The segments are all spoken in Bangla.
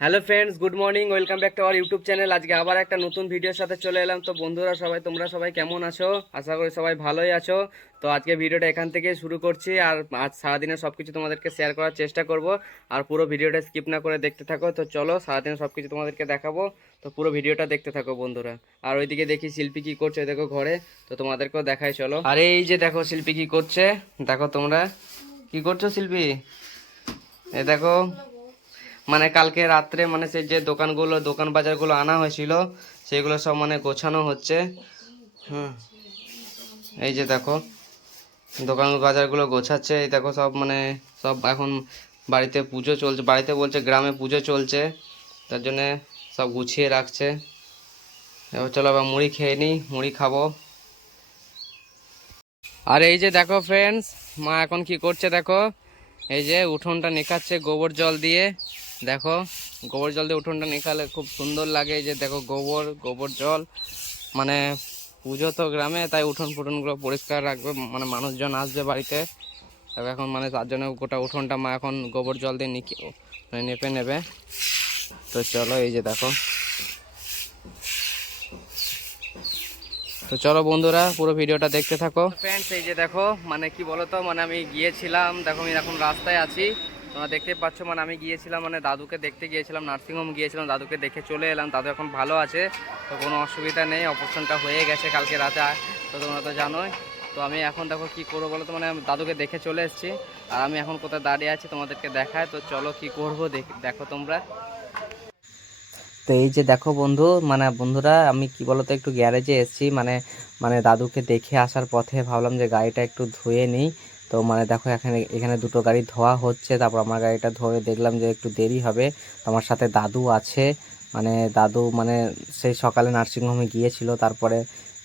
Hello friends, good morning, welcome back to our YouTube channel. আজকে আবার একটা নতুন ভিডিওর সাথে চলে এলাম। তো বন্ধুরা সবাই, তোমরা সবাই কেমন আছো? আশা করি সবাই ভালোই আছো। তো আজকে ভিডিওটা এখান থেকে শুরু করছি আর আজ সারাদিনে সব কিছু তোমাদেরকে শেয়ার করার চেষ্টা করব। আর পুরো ভিডিওটা স্কিপ না করে দেখতে থাকো। তো চলো, সারাদিনে সব কিছু তোমাদেরকে দেখাবো। তো পুরো ভিডিওটা দেখতে থাকো বন্ধুরা। আর ওইদিকে দেখি শিল্পী কি করছে, দেখো ঘরে। তো তোমাদেরকেও দেখাই, চলো। আর, এই যে দেখো শিল্পী কি করছে। দেখো তোমরা। কি করছ শিল্পী? এ দেখো। মানে কালকে রাত্রে মানে সেই যে দোকানগুলো, দোকান বাজারগুলো আনা হয়েছিল, সেগুলো সব মানে গোছানো হচ্ছে। হুম। এই যে দেখো, দোকান বাজারগুলো গোছাচ্ছে, এই দেখো সব মানে সব এখন বাড়িতে পুজো চলছে, বাড়িতে বলছে গ্রামে পুজো চলছে, তার জন্যে সব গুছিয়ে রাখছে। এবার চলো আবার মুড়ি খেয়ে নিই, মুড়ি খাব। আর এই যে দেখো ফ্রেন্ডস মা এখন কি করছে দেখো, এই যে উঠোনটা নেকাচ্ছে গোবর জল দিয়ে। দেখো, গোবর জল দিয়ে উঠোনটা নেকালে খুব সুন্দর লাগে যে দেখো গোবর গোবর জল। মানে পুজো তো গ্রামে, তাই উঠোন ফুটনগুলো পরিষ্কার রাখবে মানে মানুষজন আসবে বাড়িতে। তবে এখন মানে তার জন্য গোটা উঠোনটা মা এখন গোবর জল দিয়ে নিকে মানে নেপে নেবে। তো চলো এই যে দেখো। তো চলো বন্ধুরা, পুরো ভিডিওটা দেখতে থাকো। ফ্রেন্ডস এই যে দেখো মানে কি বলতো মানে আমি গিয়েছিলাম, দেখো আমি এখন রাস্তায় আছি। তোমরা দেখতে পাচ্ছ মানে আমি গিয়েছিলাম মানে দাদুকে দেখতে গিয়েছিলাম নার্সিংহোম গিয়েছিলাম, দাদুকে দেখে চলে এলাম, দাদু এখন ভালো আছে, তো কোনো অসুবিধা নেই অপারেশনটা হয়ে গেছে কালকে রাতে তো তোমরা তো জানোই, তো আমি এখন দেখো কি করব বলো তো মানে দাদুকে দেখে চলে এসেছি, আর আমি এখন কোথায় দাঁড়িয়ে আছি তোমাদেরকে দেখায়, তো চলো কি করব দেখো তোমরা। তো এই যে দেখো বন্ধু মানে বন্ধুরা, আমি কি বলতো, একটু গ্যারেজে এসেছি মানে মানে দাদুকে দেখে আসার পথে ভাবলাম যে গাড়িটা একটু ধুয়ে নিই তো মানে দেখো এখানে এখানে দুটো গাড়ি ধোয়া হচ্ছে, তারপর আমার গাড়িটা ধরে দেখলাম যে একটু দেরি হবে। আমার সাথে দাদু আছে মানে দাদু মানে সেই সকালে নার্সিংহোমে গিয়েছিল, তারপরে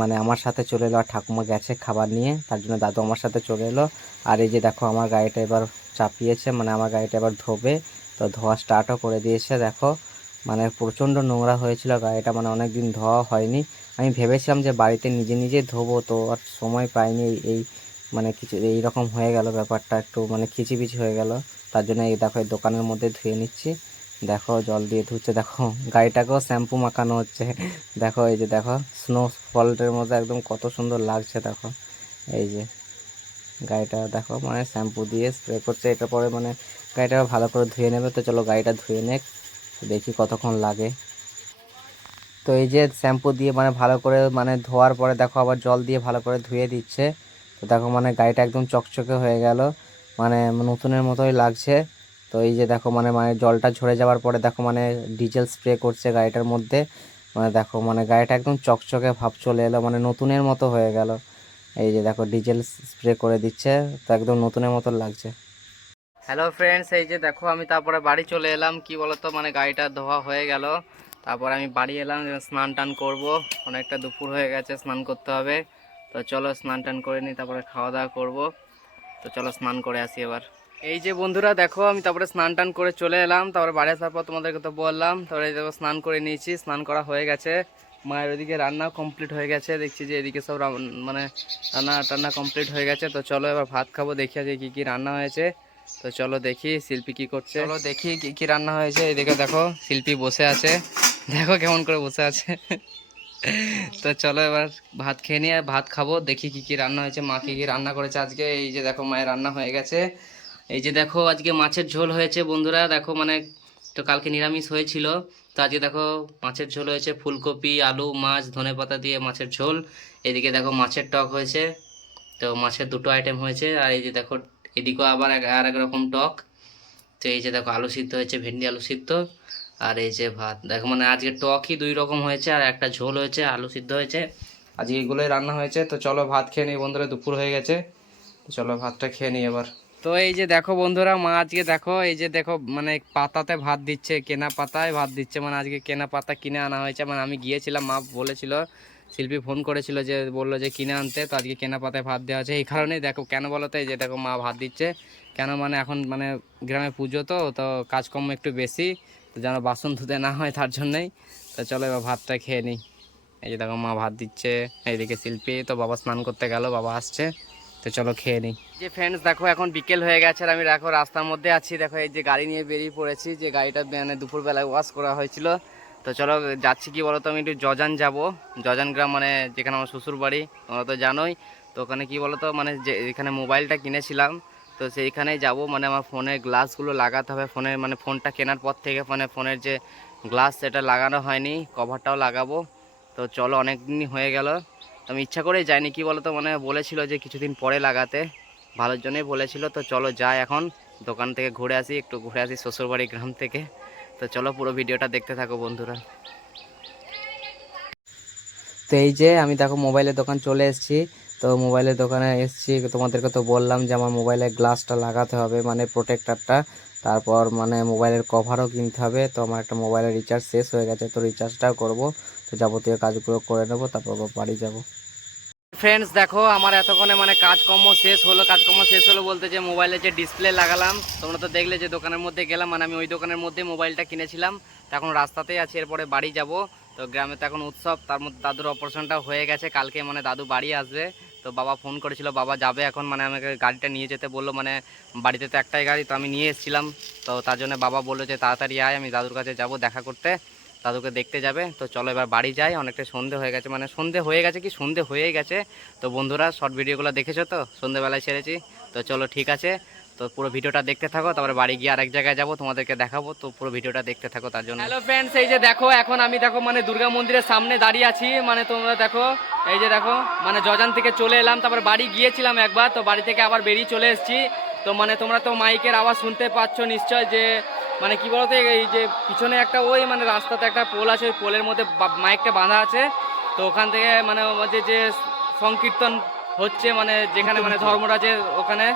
মানে আমার সাথে চলে এলো আর ঠাকুমা গেছে খাবার নিয়ে, তার জন্য দাদু আমার সাথে চলে এলো। আর এই যে দেখো আমার গাড়িটা এবার চাপিয়েছে মানে আমার গাড়িটা এবার ধোবে। তো ধোয়া স্টার্টও করে দিয়েছে, দেখো। মানে প্রচণ্ড নোংরা হয়েছিল, গাড়িটা মানে অনেক দিন ধোয়া হয়নি। আমি ভেবেছিলাম যে বাড়িতে নিজে নিজে ধোবো, তো আর সময় পাইনি এই মানে কিছু এই রকম হয়ে গেল ব্যাপারটা, একটু মানে খিচিবিচি হয়ে গেল। তার জন্য এই দেখো এই দোকানের মধ্যে ধুয়ে নিচ্ছি। দেখো জল দিয়ে ধুচ্ছে, দেখো গাড়িটাকেও শ্যাম্পু মাখানো হচ্ছে। দেখো এই যে দেখো স্নো ফল্টের মধ্যে একদম কত সুন্দর লাগছে, দেখো। এই যে গাড়িটা দেখো মানে শ্যাম্পু দিয়ে স্প্রে করছে। এটা পরে মানে গাড়িটা ভালো করে ধুয়ে নেবে, তো চলো গাড়িটা ধুয়ে নেক, দেখি কতক্ষণ লাগে। তো এই যে শ্যাম্পু দিয়ে মানে ভালো করে মানে ধোয়ার পরে দেখো আবার জল দিয়ে ভালো করে ধুয়ে দিচ্ছে। তো দেখো মানে গাড়িটা একদম চকচকে হয়ে গেল। মানে নতুনের মতোই লাগছে। তো এই যে দেখো মানে মানে জলটা ঝরে যাওয়ার পরে দেখো মানে ডিজেল স্প্রে করছে গাড়িটার মধ্যে। মানে দেখো মানে গাড়িটা একদম চকচকে ভাব চলে এলো মানে নতুনের মতো হয়ে গেল। এই যে দেখো ডিজেল স্প্রে করে দিচ্ছে, তো একদম নতুনের মতো লাগছে। হ্যালো ফ্রেন্ডস, এই যে দেখো আমি তারপরে বাড়ি চলে এলাম। কি বলতো মানে গাড়িটা ধোয়া হয়ে গেল। তারপর আমি বাড়ি এলাম, স্নান টান করব। অনেকটা দুপুর হয়ে গেছে, স্নান করতে হবে। তো চলো স্নান টান করে নিই, তারপরে খাওয়া দাওয়া করব। তো চলো স্নান করে আসি এবার। এই যে বন্ধুরা, দেখো, আমি তারপরে স্নান টান করে চলে এলাম। তারপরে বাড়ি আসার পর তোমাদেরকে তো বললাম, তারপরে এই দেখো স্নান করে নিয়েছি, স্নান করা হয়ে গেছে। মায়ের ওদিকে রান্নাও কমপ্লিট হয়ে গেছে, দেখছি যে এদিকে সব মানে রান্না টান্না কমপ্লিট হয়ে গেছে। তো চলো এবার ভাত খাব, দেখি আজকে কী কী রান্না হয়েছে। তো চলো দেখি শিল্পী কি করছে। চলো দেখি কী কী রান্না হয়েছে। এদিকে দেখো, শিল্পী বসে আছে। দেখো কেমন করে বসে আছে। তো চলো এবার ভাত খেয়ে নিয়ে ভাত খাব, দেখি কি কি রান্না হয়েছে, মা কি কি রান্না করেছে আজকে। এই যে দেখো মায়ের রান্না হয়ে গেছে। এই যে দেখো আজকে মাছের ঝোল হয়েছে বন্ধুরা, দেখো মানে তো কালকে নিরামিষ হয়েছিল। তো আজকে দেখো মাছের ঝোল হয়েছে, ফুলকপি, আলু, মাছ, ধনে পাতা দিয়ে মাছের ঝোল। এদিকে দেখো মাছের টক হয়েছে, তো মাছের দুটো আইটেম হয়েছে। আর এই যে দেখো এদিকেও আবার আর এক রকম টক। তো এই যে দেখো আলু সিদ্ধ হয়েছে, ভেন্ডি আলু সিদ্ধ। আর এই যে ভাত, দেখো মানে আজকে টকই দুই রকম হয়েছে, আর একটা ঝোল হয়েছে, আলু সিদ্ধ হয়েছে আজকে এগুলোই রান্না হয়েছে। তো চলো ভাত খেয়ে নিই, বন্ধুরা দুপুর হয়ে গেছে। তো চলো ভাতটা খেয়ে নিই এবার। তো এই যে দেখো বন্ধুরা, মা আজকে দেখো, এই যে দেখো মানে পাতাতে ভাত দিচ্ছে, কেনা পাতায় ভাত দিচ্ছে মানে আজকে কেনা পাতা কিনে আনা হয়েছে। মানে আমি গিয়েছিলাম, মা বলেছিল, শিল্পী ফোন করেছিল যে, বলল যে কিনে আনতে, তো আজকে কেনা পাতায় ভাত দেওয়া আছে। এই কারণেই দেখো, কেন বলো তো, এই যে দেখো মা ভাত দিচ্ছে। কেন মানে এখন মানে গ্রামে পুজো তো তো কাজকর্ম একটু বেশি। তো যেন বাসন ধুতে না হয় তার জন্যই। তো চলো এবার ভাতটা খেয়ে নিই। এই যে দেখো মা ভাত দিচ্ছে, এইদিকে শিল্পী, তো বাবা স্নান করতে গেল, বাবা আসছে। তো চলো খেয়ে নিই। যে ফ্রেন্ডস দেখো এখন বিকেল হয়ে গেছে আর আমি দেখো রাস্তার মধ্যে আছি। দেখো এই যে গাড়ি নিয়ে বেরিয়ে পড়েছি, যে গাড়িটা মানে দুপুরবেলায় ওয়াশ করা হয়েছিল। তো চলো যাচ্ছি কি বলো তো আমি একটু জজান যাব। জজান গ্রাম মানে যেখানে আমার শ্বশুর বাড়ি তোমরা তো জানোই। তো ওখানে কি বলো তো মানে যে এখানে মোবাইলটা কিনেছিলাম। তো সেইখানেই যাব মানে আমার ফোনের গ্লাসগুলো লাগাতে হবে। ফোনের মানে ফোনটা কেনার পর থেকে মানে ফোনের যে গ্লাস, সেটা লাগানো হয়নি, কভারটাও লাগাবো। তো চলো অনেক দিনই হয়ে গেল। আমি ইচ্ছা করেই যাইনি, কি বলো তো মানে বলেছিল যে কিছুদিন পরে লাগাতে। ভালোর জন্যই বলেছিল, তো চলো যাই এখন। দোকান থেকে ঘুরে আসি, একটু ঘুরে আসি শ্বশুরবাড়ি গ্রাম থেকে। তো চলো, পুরো ভিডিওটা দেখতে থাকো বন্ধুরা। তো এই যে, আমি দেখো মোবাইলের দোকান চলে এসেছি। তো মোবাইলের দোকানে এসেছি, তোমাদেরকে তো বললাম যে আমার মোবাইলের গ্লাসটা লাগাতে হবে মানে প্রোটেক্টারটা তারপর মানে মোবাইলের কভারও কিনতে হবে, তো আমার একটা মোবাইলের রিচার্জ শেষ হয়ে গেছে, তো রিচার্জটাও করব। তো যাবতীয় কাজগুলো করে নেব, তারপর বাড়ি যাব। ফ্রেন্ডস দেখো, আমার এতক্ষণে মানে কাজকর্ম শেষ হলো, কাজকর্ম শেষ হলো বলতে যে মোবাইলে যে ডিসপ্লে লাগালাম, তোমরা তো দেখলে যে দোকানের মধ্যে গেলাম মানে আমি ওই দোকানের মধ্যে মোবাইলটা কিনেছিলাম। তো এখন রাস্তাতেই আছি, এরপরে বাড়ি যাব। তো গ্রামে তো এখন উৎসব, তার মধ্যে দাদুর অপারেশনটা হয়ে গেছে, কালকে মানে দাদু বাড়ি আসবে। তো বাবা ফোন করেছিল, বাবা যাবে এখন? মানে আমাকে গাড়িটা নিয়ে যেতে বলল মানে বাড়িতে তো একটাই গাড়ি, তো আমি নিয়ে এসেছিলাম। তো তার জন্য বাবা বলল যে, তাড়াতাড়ি আয়, আমি দাদুর কাছে যাব দেখা করতে, দাদুকে দেখতে যাবে। তো চলো এবার বাড়ি যাই, অনেকটা সন্ধে হয়ে গেছে মানে সন্ধে হয়ে গেছে কি সন্ধে হয়েই গেছে। তো বন্ধুরা, শর্ট ভিডিওগুলো দেখেছ তো? সন্ধেবেলায় ছেড়েছি তো চলো ঠিক আছে তো পুরো ভিডিওটা দেখতে থাকো, তারপরে বাড়ি গিয়ে আরেক জায়গায় যাব, তোমাদেরকে দেখাবো। তো পুরো ভিডিওটা দেখতে থাকো, তার জন্য। হ্যালো ফ্রেন্ডস এই যে দেখো, এখন আমি দেখো মানে দুর্গা মন্দিরের সামনে দাঁড়িয়ে আছি মানে তোমরা দেখো, এই যে দেখো মানে জজান থেকে চলে এলাম, তারপর বাড়ি গিয়েছিলাম একবার, তো বাড়ি থেকে আবার বেরিয়ে চলে এসেছি। তো মানে তোমরা তো মাইকের আওয়াজ শুনতে পাচ্ছ নিশ্চয় যে মানে কি বলতো, এই যে পিছনে একটা ওই মানে রাস্তাতে একটা পোল আছে, ওই পোলের মধ্যে মাইকটা বাঁধা আছে। তো ওখান থেকে মানে আমাদের যে সংকীর্তন হচ্ছে মানে যেখানে মানে ধর্মরাজের ওখানে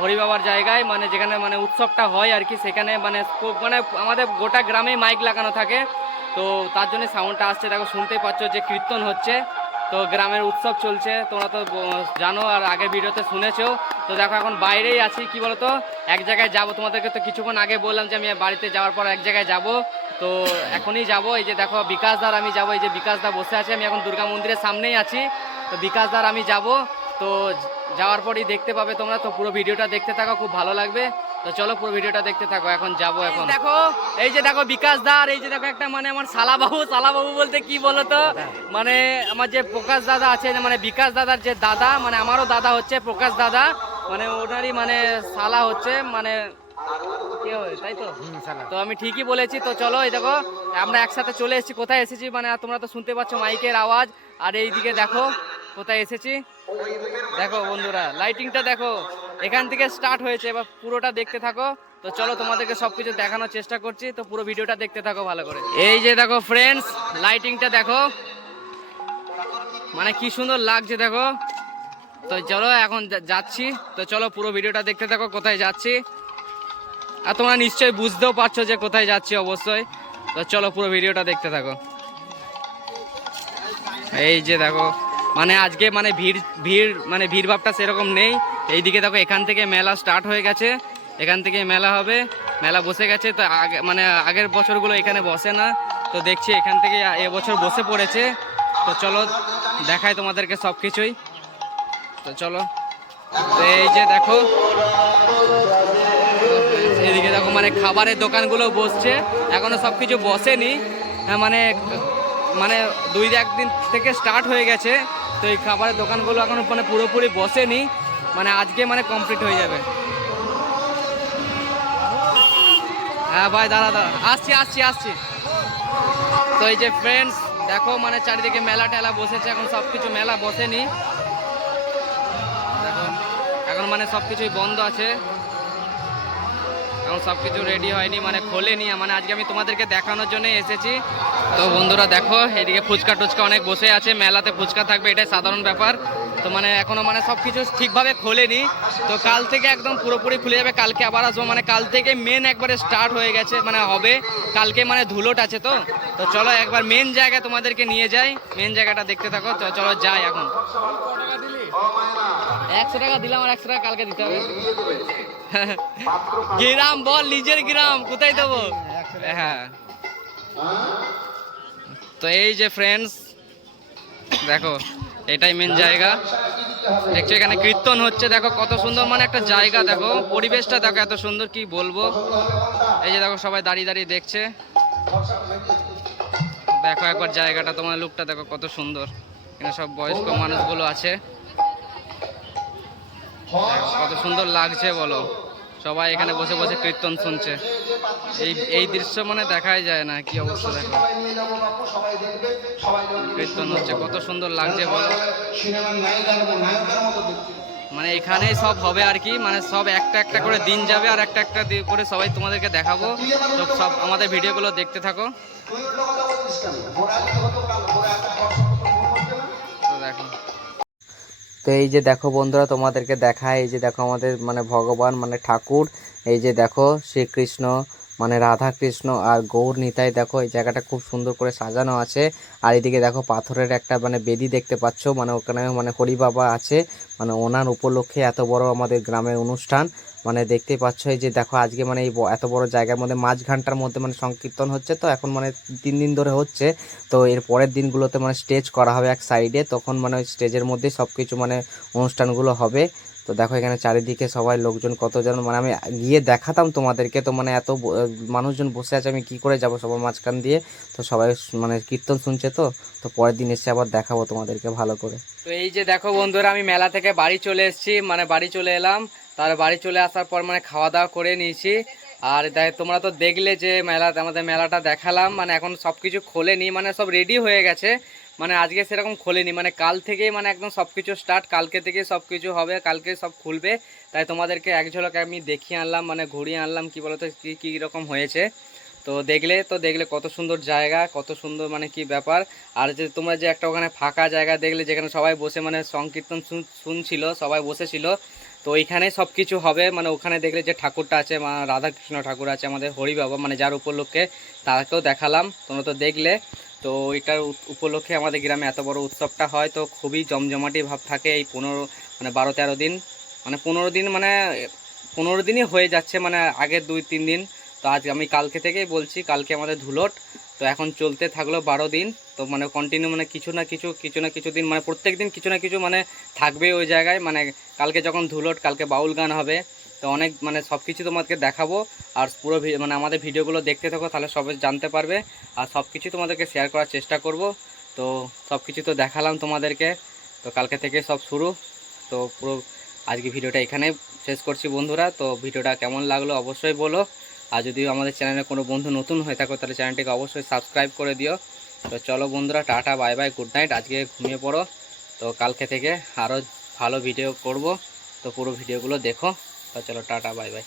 হরিবাবার জায়গায় মানে যেখানে মানে উৎসবটা হয় আর কি, সেখানে মানে মানে আমাদের গোটা গ্রামে মাইক লাগানো থাকে। তো তার জন্য সাউন্ডটা আসছে। দেখো, শুনতেই পাচ্ছ যে কীর্তন হচ্ছে। তো গ্রামের উৎসব চলছে। তোমরা তো জানো আর আগের ভিডিওতে শুনেছো। তো দেখো, এখন বাইরেই আছি। কি বলতো? এক জায়গায় যাব। তোমাদেরকে তো কিছুক্ষণ আগে বললাম যে আমি বাড়িতে যাওয়ার পর এক জায়গায় যাব। তো এখনই যাব। এই যে দেখো বিকাশদার আমি যাব। এই যে বিকাশদা বসে আছে। আমি এখন দুর্গা মন্দিরের সামনেই আছি। তো বিকাশদার আমি যাব। তো যাওয়ার পরই দেখতে পাবে তোমরা। তো পুরো ভিডিওটা দেখতে থাকো খুব ভালো লাগবে। তো চলো পুরো ভিডিওটা দেখতে থাকো এখন যাব এখন। দেখো এই যে দেখো বিকাশ দা আর এই যে দেখো একটা মানে আমার শালা বাবু শালা বাবু বলতে কি বলতো? মানে আমার যে প্রকাশ দাদা আছে মানে বিকাশ দাদার যে দাদা মানে আমারও দাদা হচ্ছে প্রকাশ দাদা। মানে ওনারই মানে সালা হচ্ছে মানে হয়, তাই তো? তো আমি ঠিকই বলেছি তো চলো এই দেখো আমরা একসাথে চলে এসেছি কোথায় এসেছি? মানে তোমরা তো শুনতে পাচ্ছ মাইকের আওয়াজ। আর এইদিকে দেখো কোথায় এসেছি? দেখো বন্ধুরা লাইটিংটা দেখো, এখান থেকে স্টার্ট হয়েছে, এবার পুরোটা দেখতে থাকো। তো চলো তোমাদেরকে সবকিছু দেখানোর চেষ্টা করছি, তো পুরো ভিডিওটা দেখতে থাকো ভালো করে। এই যে দেখো ফ্রেন্ডস লাইটিংটা দেখো। মানে কি সুন্দর লাগছে দেখো। তো চলো এখন যাচ্ছি, তো চলো পুরো ভিডিওটা দেখতে থাকো, কোথায় যাচ্ছি। আর তোমরা নিশ্চয়ই বুঝতেও পারছ যে কোথায় যাচ্ছি অবশ্যই। তো চলো পুরো ভিডিওটা দেখতে থাকো। এই যে দেখো মানে আজকে মানে ভিড় ভিড় মানে ভিড় ভাবটা সেরকম নেই। এইদিকে দেখো এখান থেকে মেলা স্টার্ট হয়ে গেছে। এখান থেকে মেলা হবে। মেলা বসে গেছে। তো আগে মানে আগের বছরগুলো এখানে বসে না। তো দেখছি এখান থেকে এবছর বসে পড়েছে। তো চলো দেখাই তোমাদেরকে সব কিছুই তো চলো তো এই যে দেখো এদিকে দেখো মানে খাবারের দোকানগুলো বসছে। এখনও সব কিছু বসেনি। হ্যাঁ, মানে মানে দুই একদিন থেকে স্টার্ট হয়ে গেছে। তো এই খাবারের দোকানগুলো এখন মানে পুরোপুরি বসেনি। মানে আজকে মানে কমপ্লিট হয়ে যাবে। হ্যাঁ ভাই দাদা দাদা আসছি আসছি আসছি। তো এই যে ফ্রেন্ডস দেখো মানে চারিদিকে মেলা টেলা বসেছে, এখন সব কিছু মেলা বসেনি। দেখো, এখন মানে সব কিছুই বন্ধ আছে। এখন সব কিছু রেডি হয়নি মানে খোলেনি। মানে আজকে আমি তোমাদেরকে দেখানোর জন্য এসেছি। তো বন্ধুরা দেখো, এদিকে ফুচকা টুচকা অনেক বসে আছে, মেলাতে ফুচকা থাকবে, এটাই সাধারণ ব্যাপার। তো মানে এখনও মানে সব কিছু ঠিকভাবে খোলেনি। তো কাল থেকে একদম পুরোপুরি খুলে যাবে, কালকে আবার আসব। মানে কাল থেকে মেন একবারে স্টার্ট হয়ে গেছে মানে হবে। কালকে মানে ধুলোট আছে তো। তো চলো একবার মেন জায়গায় তোমাদেরকে নিয়ে যাই। মেন জায়গাটা দেখতে থাকো, তো চলো যাই এখন। একশো টাকা দিলাম আর একশো টাকা কালকে দিতে হবে। গ্রাম বল, নিজের গ্রাম, কোথায় দেবো? হ্যাঁ। তো এই যে ফ্রেন্ডস দেখো, এটাই মেন জায়গা। দেখছ, এখানে কীর্তন হচ্ছে, দেখো কত সুন্দর মানে একটা জায়গা, দেখো, পরিবেশটা দেখো এত সুন্দর, কি বলব? এই যে দেখো, সবাই দাঁড়িয়ে দাঁড়িয়ে দেখছে। দেখো একবার জায়গাটা, তোমার লুকটা দেখো কত সুন্দর। এখানে সব বয়স্ক মানুষগুলো আছে। কত সুন্দর লাগছে, বলো। সবাই এখানে বসে বসে কীর্তন শুনছে। এই এই দৃশ্য মানে দেখাই যায় না, কি অবস্থা দেখো। কীর্তন হচ্ছে, কত সুন্দর লাগছে বলো। মানে এখানেই সব হবে আর কি মানে সব একটা একটা করে দিন যাবে আর একটা একটা করে সবাই তোমাদেরকে দেখাবো। তো সব আমাদের ভিডিওগুলো দেখতে থাকো। তো এই যে দেখো বন্ধুরা, তোমাদেরকে দেখায়, এই যে দেখো আমাদের মানে ভগবান মানে ঠাকুর, এই যে দেখো শ্রীকৃষ্ণ মানে রাধা কৃষ্ণ আর গৌর নিতাই দেখো এই জায়গাটা খুব সুন্দর করে সাজানো আছে। আর এদিকে দেখো পাথরের একটা মানে বেদি দেখতে পাচ্ছ মানে ওখানে মানে হরি বাবা আছে মানে ওনার উপলক্ষে এত বড় আমাদের গ্রামের অনুষ্ঠান। মানে দেখতেই পাচ্ছ এই যে দেখো আজকে মানে এই এত বড় জায়গার মধ্যে মাঝ ঘণ্টার মধ্যে মানে সংকীর্তন হচ্ছে তো, এখন মানে তিন দিন ধরে হচ্ছে। তো এর পরের দিনগুলোতে মানে স্টেজ করা হবে এক সাইডে তখন মানে ওই স্টেজের মধ্যেই সব কিছু মানে অনুষ্ঠানগুলো হবে। তো দেখো এখানে চারিদিকে সবাই লোকজন কতজন মানে আমি গিয়ে দেখাতাম তোমাদেরকে। তো মানে এত মানুষজন বসে আছে, আমি কি করে যাব সবার মাঝখান দিয়ে? তো সবাই মানে কীর্তন শুনছে তো তো পরের দিন এসে আবার দেখাবো তোমাদেরকে ভালো করে। তো এই যে দেখো বন্ধুরা, আমি মেলা থেকে বাড়ি চলে এসেছি মানে বাড়ি চলে এলাম। তার বাড়ি চলে আসার পর মানে খাওয়া দাওয়া করে নিয়েছি। আর দেখ, তোমরা তো দেখলে যে মেলা আমাদের মেলাটা দেখালাম মানে এখন সব কিছু খোলেনি মানে সব রেডি হয়ে গেছে। মানে আজকে সেরকম খোলেনি মানে কাল থেকেই মানে একদম সব কিছু স্টার্ট কালকে থেকে সব কিছু হবে, কালকে সব খুলবে। তাই তোমাদেরকে এক ঝলক আমি দেখিয়ে আনলাম মানে ঘুরিয়ে আনলাম, কি বলতো, কী কী রকম হয়েছে। তো দেখলে তো দেখলে কত সুন্দর জায়গা, কত সুন্দর মানে কি ব্যাপার। আর যে তোমরা যে একটা ওখানে ফাঁকা জায়গা দেখলে, যেখানে সবাই বসে মানে সংকীর্তন শুন- শুনছিল, সবাই বসেছিল তো ওইখানে সব কিছু হবে মানে ওখানে দেখলে যে ঠাকুরটা আছে, মা রাধাকৃষ্ণ ঠাকুর আছে আমাদের হরি বাবা মানে যার উপলক্ষে তাকেও দেখালাম, তোমরা তো দেখলে। তো এটার উপলক্ষে আমাদের গ্রামে এত বড় উৎসবটা হয়, তো খুবই জমজমাটি ভাব থাকে এই পনেরো মানে বারো তেরো দিন। মানে পনেরো দিন মানে পনেরো দিনই হয়ে যাচ্ছে মানে আগের দুই, তিন দিন। তো আজ আমি কালকে থেকেই বলছি, কালকে আমাদের ধুলোট। তো এখন চলতে থাকল বারো দিন। তো মানে কন্টিনিউ মানে কিছু না কিছু কিছু না কিছু দিন মানে প্রত্যেক দিন কিছু না কিছু মানে থাকবে ওই জায়গায়। মানে কালকে যখন ধুলোট, কালকে বাউল গান হবে। তো অনেক মানে সব কিছু তোমাদেরকে দেখাবো। আর পুরো মানে আমাদের ভিডিওগুলো দেখতে থাকো, তাহলে সবাই জানতে পারবে। আর সব কিছু তোমাদেরকে শেয়ার করার চেষ্টা করব। তো সব কিছু তো দেখালাম তোমাদেরকে। তো কালকে থেকে সব শুরু। তো পুরো আজকে ভিডিওটা এখানে শেষ করছি বন্ধুরা। তো ভিডিওটা কেমন লাগল অবশ্যই বলো। আর যদি আমাদের চ্যানেলে কোনো বন্ধু নতুন হয়ে থাকো, তাহলে চ্যানেলটিকে অবশ্যই সাবস্ক্রাইব করে দিও। তো চলো বন্ধুরা, tata, bye bye, good night. আজকে ঘুমিয়ে পড়ো। তো কালকে থেকে আরও ভালো ভিডিও করব। তো পুরো ভিডিওগুলো দেখো। তো চলো, টাটা, বাই বাই।